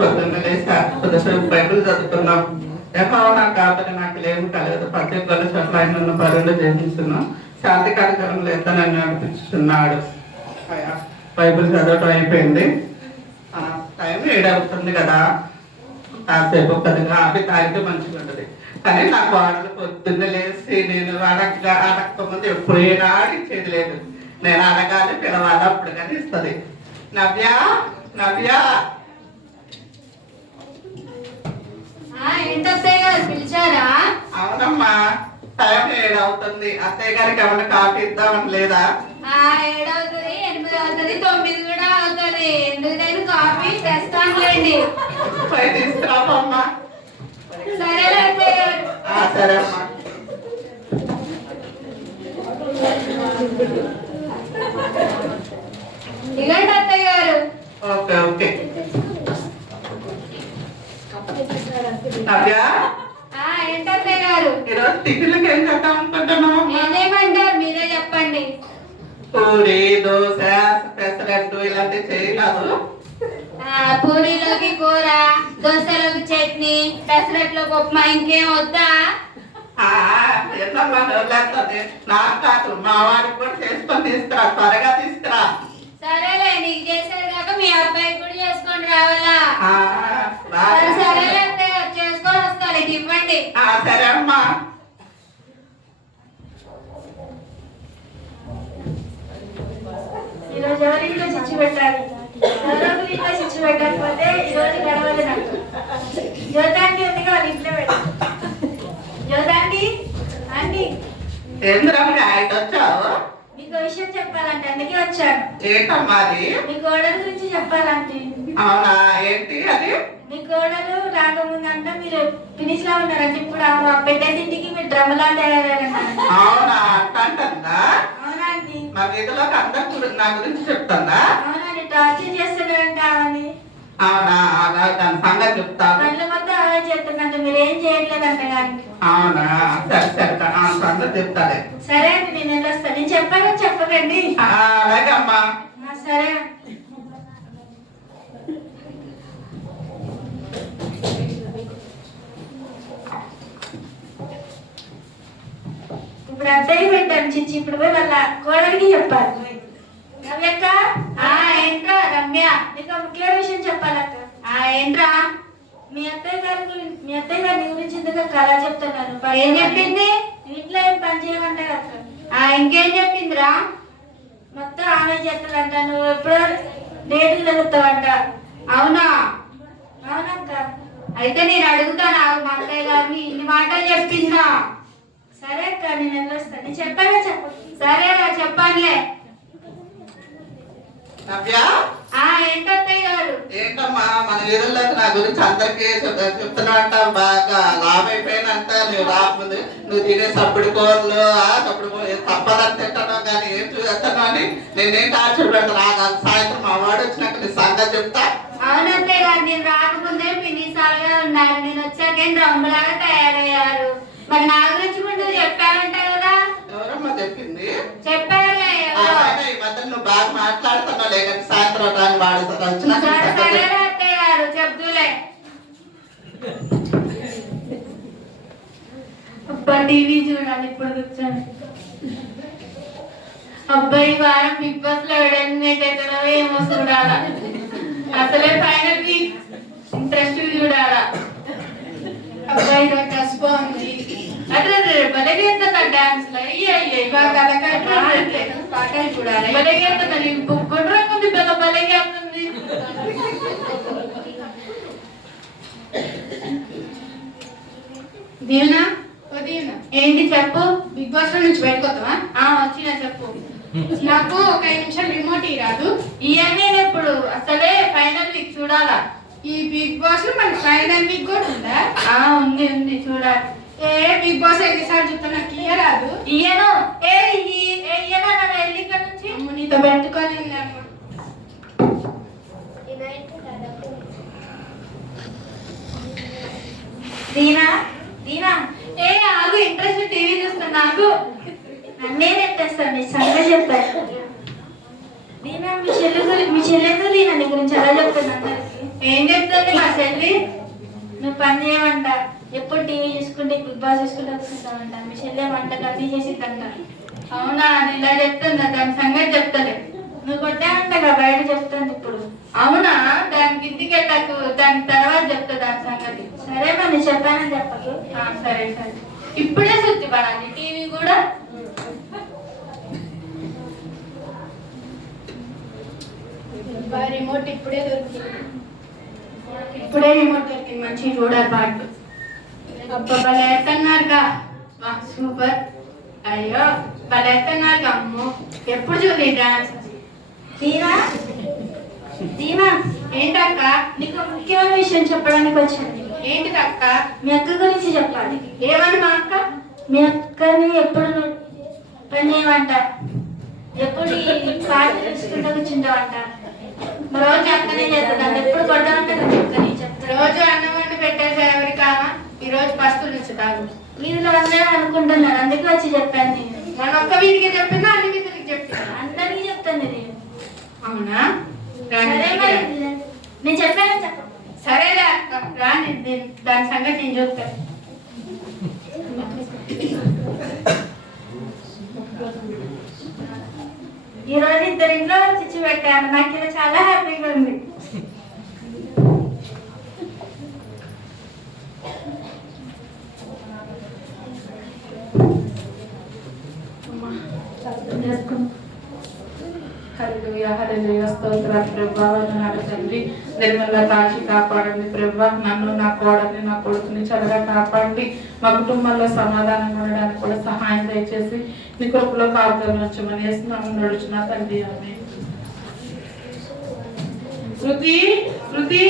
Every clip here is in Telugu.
పొద్దున్న లేసి కొద్దిసేపు బైబిల్ చదువుతున్నాం. యెహోవా నా కాపరి, నాకు లేమి కలగదు. ప్రతి గొల్ల చోట్ల ఆయన బరువులు జయించున్నాం. శాంతి కార్యక్రమంలో ఎంత నన్ను నడిపిస్తున్నాడు. బైబిల్ చదవటం అయిపోయింది. టైం 7 అవుతుంది కదా, కాసేపు కొద్దిగా అవి తాగితే మంచిగా ఉంటుంది. కానీ నాకు వాడలు పొద్దున్న లేచి నేను అడగకముందు ఎప్పుడు ఏనాడు ఇచ్చేది లేదు. నేను అడగాలి, పిలవాలి, అప్పుడు కానీ ఇస్తుంది. నవ్య నవ్య. పిలిచారా? అవునమ్మా, టైం 7 అవుతుంది. అత్తయ్య గారికి ఏమన్నా కాఫీ ఇద్దామని లేదా? 7 అవుతుంది, 8 అవుతుంది, 9 కూడా అవుతుంది. ఎందుకు నేను కాఫీ తెస్తానులేండి. పోయి తీసుకురామ్మా. సరే సరే అమ్మా. ఇలాంటి అత్తయ్య గారు. Okay okay. నవ్య, ఏంటత్తయ్య గారు? ఈరోజు టిఫిన్లకి ఏం చేద్దాం అనుకుంటున్నావు? నేనేమంటారు, మీరే చెప్పండి. పూరి, దోశ, పెసరట్టు ఇలాంటివి చేయగలరు? పూరీలోకి కూర, దోశలోకి చట్నీ, పెసరట్లోకి ఉప్మా, ఇంకేం వద్దా? నాకు కాదు, మా వాడికి కూడా చేసుకొని తీసుకురా, త్వరగా తీసుకురా. సరేలే, నీకు చేసేది కాక మీ అబ్బాయికి కూడా చేసుకొని రావాలా? సరేలే చేసుకొని వస్తాను, ఇవ్వండి. సరే అమ్మా. ఈరోజు ఎవరింట్లో చిచ్చు పెట్టాలి? ఎవరో ఇంట్లో చిచ్చు పెట్టకపోతే ఈరోజు గడవదు నాకు. జ్యోతాంటి ఉంది కదా, ఇంట్లో పెట్టాలి. జ్యోతాంటి అండి, వచ్చావు? మీకు విషయం చెప్పాలంటే అందుకే వచ్చాను. ఏంటమ్మా అది? మీ కోడలు గురించి చెప్పాలంటే. అవునా, ఏంటి అది? మీ కోడలు రాకముందంట మీరు ఫినిష్ లా ఉన్నారంటే ఇప్పుడు పెట్టేదింటికి మీరు డ్రమ్లా తయారయ్యారంట. అవునా, అంటుందా? అవునండి. మా వీధిలోకి అందరు నా గురించి చెప్తుందా? అవునండి, టార్చర్ చేస్తున్నారంట అని. అవునా, దాని సంగతి చెప్తాను. పనులు మొత్తం అవే చేస్తుందంట, మీరు ఏం చేయట్లేదంట కానీ. అవునా, సరే సరే, సంగతి చెప్తాలే. సరే అండి, నేను వెళ్ళొస్తాను. నేను చెప్పాను, చెప్పకండి. అలాగే అమ్మా. సరే. ఇప్పుడు అద్దయ్య పెట్టాను చిచ్చి, ఇప్పుడు పోయి వాళ్ళ కోడలికి చెప్పాలి. రమ్యక్క. ఏంట్రా రమ్య? నీకు ముఖ్యమైన విషయం చెప్పాలక్క. ఏంట్రా? మీ అత్తయ్య గారి గురించి ఇందుకు కళ చెప్తున్నాను. ఏం చెప్పింది? ఇంట్లో ఏం పని చేయమంటారు అక్క. ఇంకేం చెప్పిందిరా? మొత్తం ఆమె చెప్తాదంట, నువ్వు ఎప్పుడో డేట్లు జరుగుతావంట. అవునా? అవునక్క. అయితే నేను అడుగుతాను మా అత్తయ్య గారిని, ఇన్ని మాటలు చెప్పిందా? సరే అక్క, నేను వెళ్ళొస్తాను. నేను చెప్పాలా చెప్పు? సరేరా, చెప్పానులే. ఏంటత్తయ్య గారు? ఏంటమ్మా, మన వీరులకు నా గురించి అందరికీ చెప్తున్నట్ట, బాగా లాభం అయిపోయినంత. నువ్వు రాకపోతే నువ్వు తినే సప్పుడు కూరలు, సప్పుడు తప్పదని తింటాను కానీ ఏం చూస్తాను అని నేనేం టార్చర్ పెడతాను. సాయంత్రం మా వాడు వచ్చినాక నీ సంగతి చెప్తా. అవునత్తయ్య గారు, నేను రాకముందే పినిసాలుగా ఉన్నారు, నేను వచ్చాకే డ్రమ్ములాగా తయారయ్యారు. మరి నా గురించి కూడా నువ్వు చెప్పావంట కదా? ఎవరమ్మా చెప్పింది? చెప్పారులే. ఈ మధ్య నువ్వు బాగా మాట్లాడుతున్నావు లేక సాయంత్రం రాని వాడు వచ్చిన. అత్తయ్య గారు చెప్తూలే. అబ్బా, టీవీ చూడాలి ఇప్పుడు కూర్చొని. అబ్బాయి వారం బిగ్ బాస్ లో ఎలిమినేట్ అవుతాడో ఏమో చూడాలా. అసలే ఫైనల్ వీక్ ఇంట్రెస్ట్ చూడాలా. అబ్బాయి టచ్ బాగుంది. అదే బలగేస్తున్నా డాన్స్ లో చూడాలి. బలగేస్తున్నా గుండ్రంగుంది, బలగేస్తుంది. దీవెనా, ఏంటి చెప్పు? బిగ్ బాస్ లో నుంచి బయటకొస్తావా? వచ్చినా చెప్పు. నాకు ఒక 5 నిమిషాలు రిమోట్ రాదు. ఇవన్నీ ఎప్పుడు? అసలే ఫైనల్ వీక్ చూడాలా. ఈ బిగ్ బాస్ లో మన ఫైనల్ వీక్ కూడా ఉందా? ఉంది చూడాలి. బిగ్ బాస్ ఎన్నిసార్లు చెప్తా, నాకు ఇయ్యరాదు. ఇయ్యను. ఇయ్యనా నన్ను వెళ్ళి ఇక్కడ నుంచి నీతో పెట్టుకొని ఉన్నాను. దీనా ఆగు, ఇంట్రెస్ట్ టీవీ చూస్తున్నా. నాకు నన్నే నెట్టేస్తాను, నీ సంగతి చెప్పాను. దీనా, మీ చెల్లెలు దీనా నీ గురించి ఎలా చెప్తాను అందరికి? ఏం చెప్తా చేస్తుంది మా చెల్లి? నువ్వు పని చేయమంట, ఎప్పుడు టీవీ చూసుకుంటే బిగ్ బాస్ చూసుకుంటే కూర్చుంటామంట. మీ చెల్లి వంట కన్నీ చేసిద్దంట. అవునా? అది ఇలా చెప్తుందా? దాని సంగతి చెప్తలే. నువ్వు కొట్టామంటగా బయట చెప్తుంది ఇప్పుడు. అవునా? దానికి ఇంటికి వెళ్ళకు, దాని తర్వాత చెప్తా దాని సంగతి. సరే మరి నేను చెప్పానని చెప్పకు. సరే సరే. ఇప్పుడే సుత్తి పడాలి టీవీ కూడా. రిమోట్ ఇప్పుడే దొరికింది. ఇప్పుడే రిమోట్ దొరికింది. మంచి చూడాలి పాటు. అబ్బా భలే ఎత్తన్నారుగా. సూపర్. అయ్యో భలే ఎత్తన్నారుగా. అమ్మో ఎప్పుడు చూడండి డాన్స్. దీనా దీనా, ఏంటక్క? నీకు ముఖ్యమైన విషయం చెప్పడానికి వచ్చాను. ఏంటిదక్క? మీ అక్క గురించి చెప్పాలి. ఏమని మా అక్క? మీ అక్కని ఎప్పుడు పని చేయమంట, ఎప్పుడు ఈ పాట చూసుకుంటూ కూర్చుంటావంట. రోజు అక్కనే చేస్తుందంట, ఎప్పుడు కొట్టామంటే అక్కని చెప్తారు. రోజు అన్నం వండి పెట్టేసి ఎవరికా? ఈ రోజు పస్తులు నుంచి తాగు. వీధిలో అందరూ అనుకుంటున్నారు, అందుకే వచ్చి చెప్పాను నేను. మన ఒక్క వీధికి చెప్పిందా అన్ని వీధికి చెప్పిందా? అందరికీ చెప్తాను నేను. అవునా? సరే మరి నేను చెప్పానని చెప్పు. సరేలే అక్క, రాని దాని సంగతి నేను చూస్తాను. ఈ రోజు ఇద్దరు ఇంట్లో చిచ్చు పెట్టాను, నాకు ఇలా చాలా హ్యాపీగా ఉంది. హల్లెలూయా హల్లెలూయా స్తోత్రాలు ప్రభువా. వందనాలు తండ్రి. నిర్మల కాచి కాపాడండి ప్రభువా. నన్ను, నా కోడల్ని, నా కొడుకుని చల్లగా కాపాడండి. మా కుటుంబంలో సమాధానంగా ఉండడానికి కూడా సహాయం దయచేసి నీ కృపలో కాపుదల ఉంచమని యేసునామమున నడుచున్నా తండ్రి. ఆమేన్. శృతి శృతి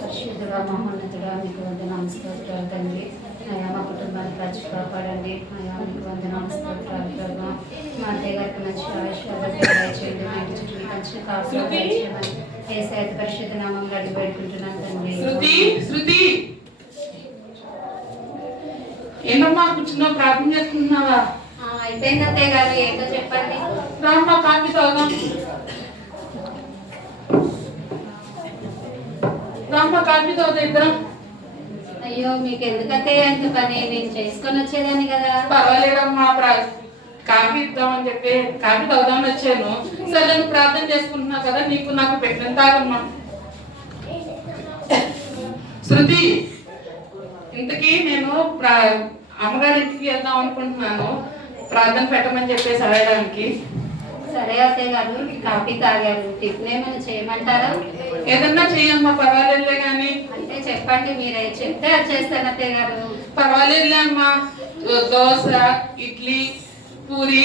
పరిశుద్ధుడా మహోన్నతుడా మీకు వందనాలు స్తోత్రాలు తండ్రి. అయ్యా మా కుటుంబాన్ని కాచి కాపాడండి. అయ్యా మీకు వందనాలు స్తోత్రాలు ప్రభా. మా అత్తయ్య గారికి మంచి ఆయుష్యాలు చేయండి. మా ఇంటి చుట్టూ మంచి కాపాడమని యేసయ్య పరిశుద్ధ నామంలో అడిగి పెట్టుకుంటున్నాను తండ్రి. శృతి శృతి ఏంటమ్మా కూర్చున్నావు? ప్రార్థన చేసుకుంటున్నావా? అయిపోయింది అత్తయ్య గారు, ఏంటో చెప్పండి. రామ్మా కాఫీ తాగుదాం. రామ్మా కాఫీ తాగుదా ఇద్దరం. అయ్యో మీకు ఎందుకు అత్తయ్య అంత పని? నేను చేసుకొని వచ్చేదాన్ని కదా. పర్వాలేదమ్మా, కాఫీ ఇద్దామని చెప్పి కాఫీ తాగుదామని వచ్చాను. సరే నేను ప్రార్థన చేసుకుంటున్నా కదా, నీకు నాకు పెట్టిన తాగమ్మా. శృతి, ఇంతకీ నేను అమ్మగారింటికి వెళ్దాం అనుకుంటున్నాను, ప్రార్థన పెట్టమని చెప్పేసి అడగడానికి. సరే అత్తయ్య గారు, కాఫీ తాగారు, టిఫిన్ ఏమైనా చేయమంటారా? ఏదన్నా చెయ్యమ్మా, పర్వాలేదులే కానీ. అంటే చెప్పండి, మీరే చెప్తే అది చేస్తాను అత్తయ్య గారు. పర్వాలేదులే అమ్మా, దోశ, ఇడ్లీ, పూరి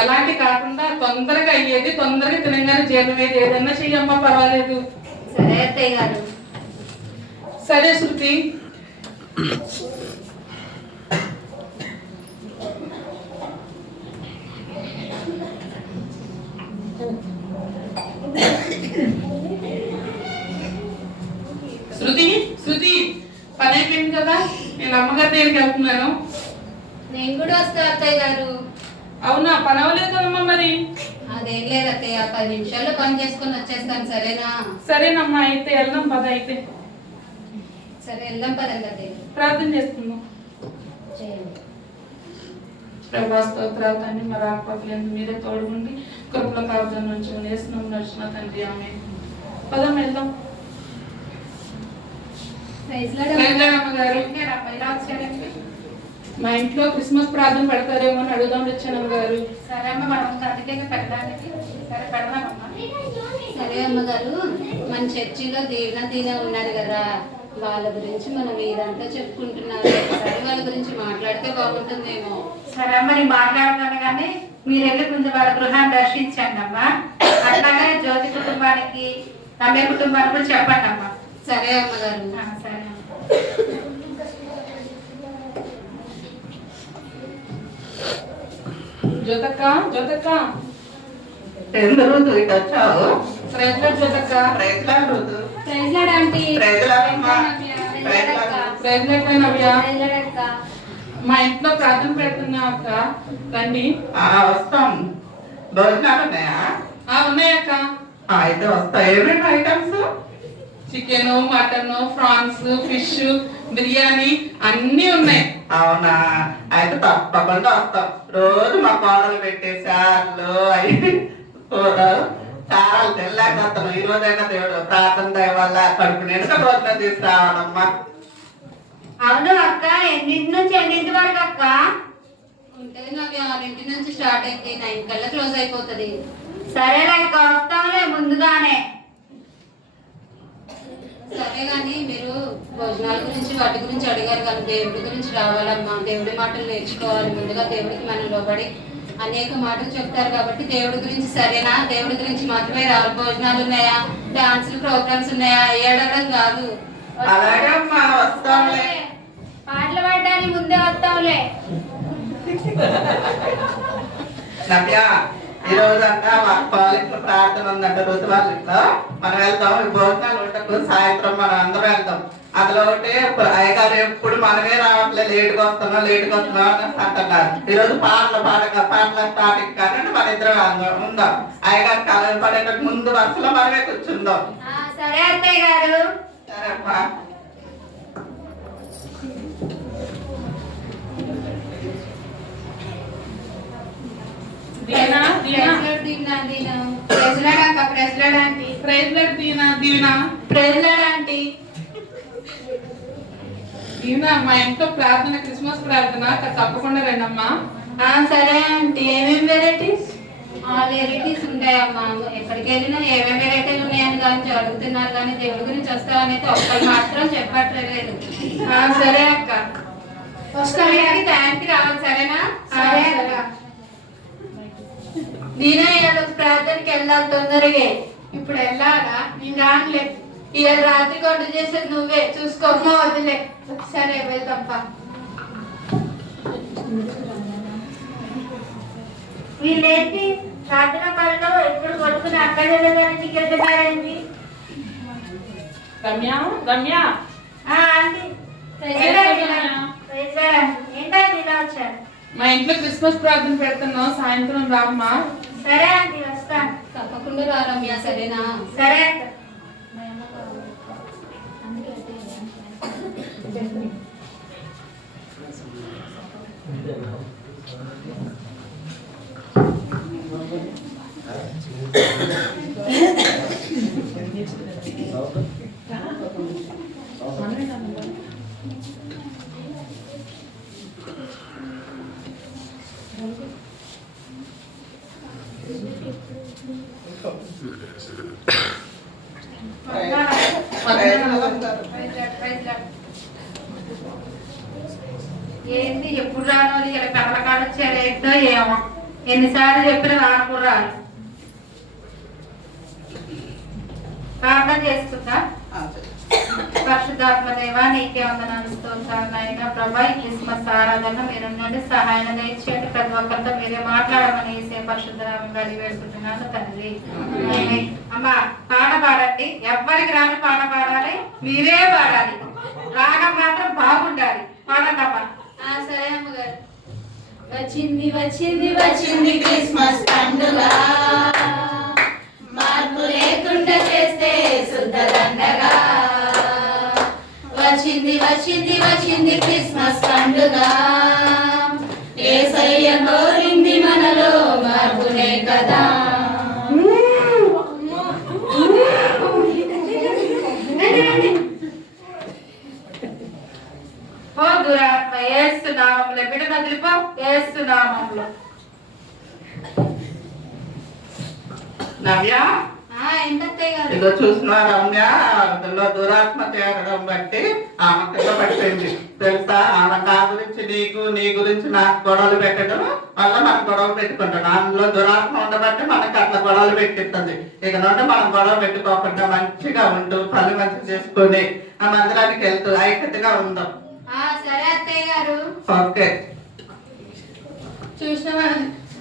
అలాంటి కాకుండా తొందరగా అయ్యేది, తొందరగా తినగానే జీర్ణమయ్యేది ఏదన్నా చెయ్యమ్మా, పర్వాలేదు. సరే అత్తయ్య గారు. సరే శృతి. శృతి శృతి, పని అయిపోయింది కదా, నేను అమ్మగారి దగ్గరికి వెళ్తున్నాను. నేను కూడా వస్తా అత్తయ్య గారు. అవునా? పని అవ్వలేదు కదమ్మా మరి. అదేం లేదు అత్తయ్య, 10 నిమిషాల్లో పని చేసుకొని వచ్చేస్తాను. సరేనా? సరేనమ్మా, అయితే వెళ్దాం పద. అయితే సరే వెళ్దాం పదండి అత్తయ్య. ప్రార్థన చేసుకుందాం. చేయండి. ప్రభా స్తోత్రాలు తండ్రి, మరి ఆకుపక్కలందు మీరే తోడుగుండి కృపల కాపుదల నుంచి వేసినాం నడిచిన తండ్రి. ఆమె పదం వెళ్దాం. అమ్మగారు, మా ఇంట్లో క్రిస్మస్ ప్రార్థన పెడతారేమో అని అడుగుదాం వచ్చాను అమ్మగారు. సరే అమ్మ, మనం అందుకే పెట్టడానికి. సరే పెడదామమ్మా. సరే అమ్మగారు, మన చర్చిలో దీన ఉన్నారు కదా, వాళ్ళ గురించి మనం ఇదంతా చెప్పుకుంటున్నారు. సరే వాళ్ళ గురించి మాట్లాడితే బాగుంటుందేమో. సరే అమ్మ, నేను మాట్లాడతాను కానీ మీరు వెళ్ళి కొంచెం వాళ్ళ గృహాన్ని దర్శించండి అమ్మా. అట్లాగే జ్యోతి కుటుంబానికి, రమ్య కుటుంబానికి కూడా చెప్పండి అమ్మా. సరే అమ్మగారు. సరే. జ్యోతక్క, జ్యోతక్క, ఎందుకు ఇటు వచ్చావు? ప్రయత్నం జ్యోతక్క. ప్రయత్నాలు రుతు. Praise Lord aunty. ప్రయత్నాలమ్మా. ప్రయత్నం నవ్య. ప్రైజ్ లార్డ్ అక్క. మా ఇంట్లో ప్రార్థన పెడుతున్నా అక్క, రండి. వస్తాం. భోజనాలు ఉన్నాయా? అక్క. అయితే వస్తా. ఏమేమి items? Chicken, mutton, prawns, fish, biryani అన్నీ ఉన్నాయి. అవునా? అయితే తప్పకుండా వస్తాం. రోజు మా కోడలు పెట్టే చారులు అవి చాలా తెల్లాకొస్తాను. ఈ రోజైనా దేవుడు ప్రార్థన దయ వల్ల కడుపు నిండా భోజనం తీసుకురావాలమ్మా. అవును అక్క, ఎన్నింటి నుంచి ఎన్నింటి వరకు అక్క? ఉంటుంది అవి 6 నుంచి స్టార్ట్ అయితే 9 కల్లా క్లోజ్ అయిపోతుంది. సరేలే అక్క, వస్తాంలే ముందుగానే. సరే కానీ మీరు భోజనాల గురించి వాటి గురించి అడిగారు కానీ దేవుడి గురించి రావాలమ్మా. దేవుడి మాటలు నేర్చుకోవాలి. ముందుగా దేవుడికి మనం లోబడి అనేక మాటలు చెప్తారు కాబట్టి దేవుడి గురించి సరేనా? దేవుడి గురించి మాత్రమే రావాలి. భోజనాలు ఉన్నాయా, డాన్సులు ప్రోగ్రామ్స్ ఉన్నాయా, ఏడవడం కాదు. అలాగే అమ్మా, వస్తాంలే. పాటలు పాడడానికి ముందే వస్తాంలే. నవ్య, ఈ రోజంతా కాలేజ్ లో ప్రార్థన ఉందంట రుతు వాళ్ళ ఇంట్లో. మనం వెళ్తాం. ఈ భోజనాలు ఉండకు సాయంత్రం మనం అందరం వెళ్తాం. అందులో ఒకటి అయ్యగారు ఎప్పుడు మనమే రావట్లేదు, లేటుగా వస్తున్నాం అని అంటున్నారు. ఈ రోజు పాటల స్టార్టింగ్ కానీ మన ఇద్దరం ఉందాం. అయ్యగారు కాలేజ్ పడేటట్టు ముందు వరుసలో మనమే కూర్చుందాం. సరే అత్తయ్య గారు. సరే అమ్మా. దీనా దీనా దీనా మా ఇంట్లో ప్రార్థన, క్రిస్మస్ ప్రార్థన తప్పకుండా రండమ్మా. సరే ఆంటీ. ఏమేమి వెరైటీస్? వెరైటీస్ ఉంటాయమ్మా. ఎక్కడికి వెళ్ళినా ఏమేమి వెరైటీలు ఉన్నాయని కానీ అడుగుతున్నారు కానీ దేవుడి గురించి వస్తామనైతే ఒక్కరు మాత్రం చెప్పట్లేదు. సరే అక్క. వస్తానికి టైంకి రావాలి. సరేనా? సరే అక్క. నేనే ఇవాళ ప్రార్థనకి వెళ్ళాలి తొందరగా. ఇప్పుడు వెళ్ళాలా? నేను రానులే. ఇవాళ రాత్రి వంట చేసేది నువ్వే చూసుకోమ్మా. వదిలే. సరే వెళ్తాంపా. వీళ్ళేంటి ప్రార్థన పనిలో ఎప్పుడు కొడుకుని అక్కడ వెళ్ళడానికి వెళ్తున్నారండి? రమ్య రమ్య ఆంటీ ఏంటంటే ఇలా వచ్చారు? మా ఇంట్లో క్రిస్మస్ ప్రార్థన పెడుతున్నాం, సాయంత్రం రామ్మా. సరే ఆంటీ, వస్తాను. తప్పకుండా రా రమ్య. సరేనా? సరే అక్క. ఏంటి ఎప్పుడు రాను ఇక్కడ కళ్ళకాడ వచ్చారు ఏంటో ఏమో. ఎన్నిసార్లు చెప్పిన రాకుర్రాలు. ప్రార్థన చేసుకుందా? పరిశుద్ధాత్మ దేవా, నీకే వందనాలు స్తోత్రాలు నాయనా. ప్రభా, ఈ క్రిస్మస్ ఆరాధన మీరు నుండి సహాయం దయచేయండి. ప్రతి ఒక్కరితో మీరే మాట్లాడమని వేసే పరిశుద్ధరామం గారి వేడుకుంటున్నాను తండ్రి. అమ్మా, పాట పాడండి. ఎవ్వరికి రాని పాట పాడాలి, మీరే పాడాలి. రాగం మాత్రం బాగుండాలి. పాడండమ్మా. సరే అమ్మగారు. వచ్చింది వచ్చింది వచ్చింది క్రిస్మస్ పండుగ, మార్పు లేకుండా చేస్తే శుద్ధదండగా. వచ్చింది వచ్చింది వచ్చింది క్రిస్మస్ పండుగ, యేసయ్య కోరింది మనలో మార్పునే కదా. ఓ దురాత్మ, యేసు నామములో బిడ్డ వదిలిపో. యేసు నామములో. నవ్య, ఏంటత్తయ్య గారు? ఇదో చూసిన రమ్య, అందులో దురాత్మ చేరడం బట్టి ఆమె కింద పడిపోయింది తెలుసా. ఆమె నా గురించి నీకు, నీ గురించి నాకు గొడవలు పెట్టడం వల్ల మనం గొడవలు పెట్టుకుంటాం. అందులో దురాత్మ ఉండబట్టి మనకి అట్లా గొడవలు పెట్టిస్తుంది. ఇక నుండి మనం గొడవ పెట్టుకోకుండా మంచిగా ఉంటూ పని మంచి చేసుకొని ఆ మందిరానికి వెళ్తూ ఐక్యతగా ఉందాం. సరే అత్తయ్య గారు. ఓకే.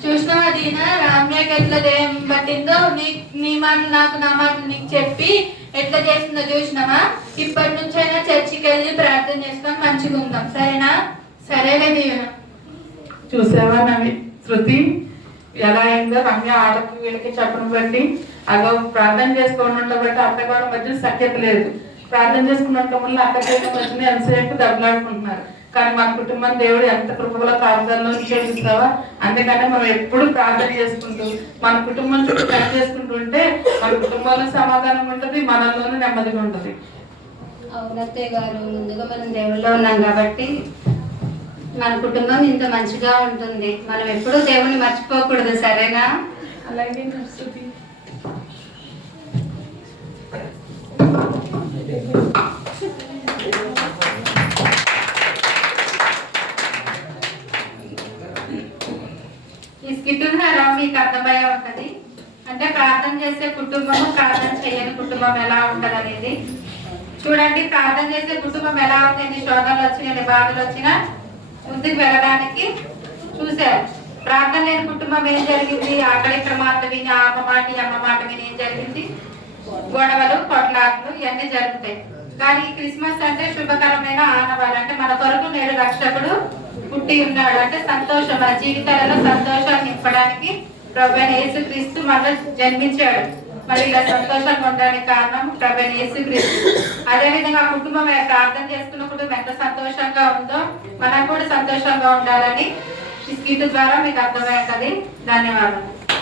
చూసినావా దీనా, రామ్యాకి ఎట్లా పట్టిందో? నీ మాటలు నాకు, నా మాటలు నీకు చెప్పి ఎట్లా చేసిందో చూసినావా? ఇప్పటి నుంచైనా చర్చికి వెళ్ళి ప్రార్థన చేసుకొని మంచిగా ఉందాం. సరేనా? సరేలే దీవెన. చూసావా నవి, శృతి, ఎలా అయిందో రమ్య ఆడకి వీళ్ళకి చెప్పడం బట్టి అదో ప్రార్థన చేసుకోవడం బట్టి అత్తగారి మధ్య సఖ్యత లేదు. ప్రార్థన చేసుకున్నట్టు వల్ల అక్కడికి మధ్యన ఎంతసేపు దెబ్బలాడుకుంటున్నారు. కానీ మన కుటుంబం దేవుడు ఎంత కృపలో కాపుదల్లో చేస్తావా. అందుకని మనం ఎప్పుడు ప్రార్థన చేసుకుంటూ మన కుటుంబం చుట్టూ పని చేసుకుంటుంటే మన కుటుంబంలో సమాధానం ఉంటుంది, మనలోనూ నెమ్మదిగా ఉంటుంది. అవునత్తయ్య గారు, ముందుగా మనం దేవుళ్ళో ఉన్నాం కాబట్టి మన కుటుంబం ఇంత మంచిగా ఉంటుంది. మనం ఎప్పుడూ దేవుని మర్చిపోకూడదు, సరేనా? అలాగే ఈ స్కిట్ ద్వారా మీకు అర్థమయ్యే ఉంటది. అంటే ప్రార్థన చేసే కుటుంబము, ప్రార్థన చేయని కుటుంబం ఎలా ఉంటది అనేది చూడండి. ప్రార్థన చేసే కుటుంబం ఎలా ఉంది, ఎన్ని శోధనలు వచ్చినా ఎన్ని బాధలు వచ్చినా ముందుకు వెళ్ళడానికి చూశారు. ప్రార్థన లేని కుటుంబం ఏం జరిగింది, అక్కడిక్కడ మాట విని అమ్మ మాట అమ్మ మాట విని ఏం జరిగింది, గొడవలు కొట్లాట్లు ఇవన్నీ జరుగుతాయి. కానీ క్రిస్మస్ అంటే శుభకరమైన ఆనవాళ్ళు. అంటే మన కొరకు నేడు రక్షకుడు పుట్టి ఉన్నాడు. అంటే సంతోషం, మన జీవితాలలో సంతోషాన్ని నింపడానికి ప్రభువైన యేసుక్రీస్తు మనలో జన్మించాడు. మరి ఇలా సంతోషంగా ఉండడానికి కారణం ప్రభువైన యేసుక్రీస్తు. అదేవిధంగా ఆ కుటుంబం ప్రార్థన చేసుకున్న కుటుంబం ఎంత సంతోషంగా ఉందో మనం కూడా సంతోషంగా ఉండాలని ఈ స్కీట్ ద్వారా మీకు అర్థమవుతుంది. ధన్యవాదాలు.